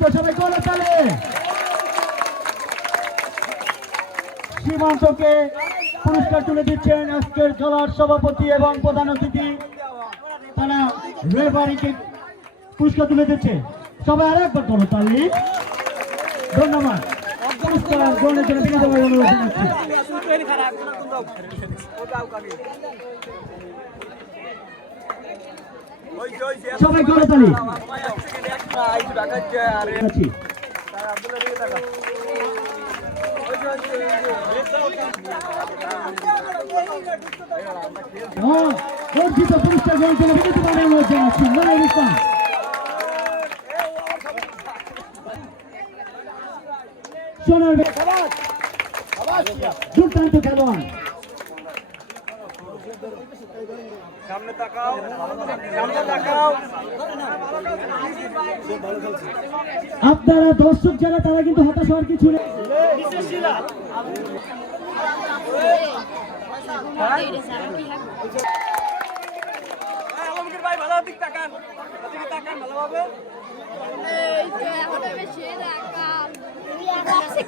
দ্রুত সবাই করতালি। সীমান্তকে পুরস্কার তুলে দিচ্ছেন আজকের খেলার সভাপতি এবং প্রধান অতিথি, তারা রেফারিকে পুরস্কার তুলে দিচ্ছে। সবাই আরেকবার করতালি। ধন্যবাদ। পুরস্কার গ্রহণের জন্য বিনীতভাবে অনুরোধ জানাচ্ছি। সবাই করতালি। অর্জিত পুরস্কার গ্রহণের জন্য বিনীতভাবে অনুরোধ জানাচ্ছি। মনিরুল ইসলাম, সোনার দুর্দান্ত খেলোয়াড়। সামনে তাকাও, সামনে তাকাও। আপনারা দর্শক যারা তারা কিন্তু হতাশ হওয়ার কিছু নেই। ভাই ভালো দিক তাকান, ওদিকে তাকান ভালোভাবে।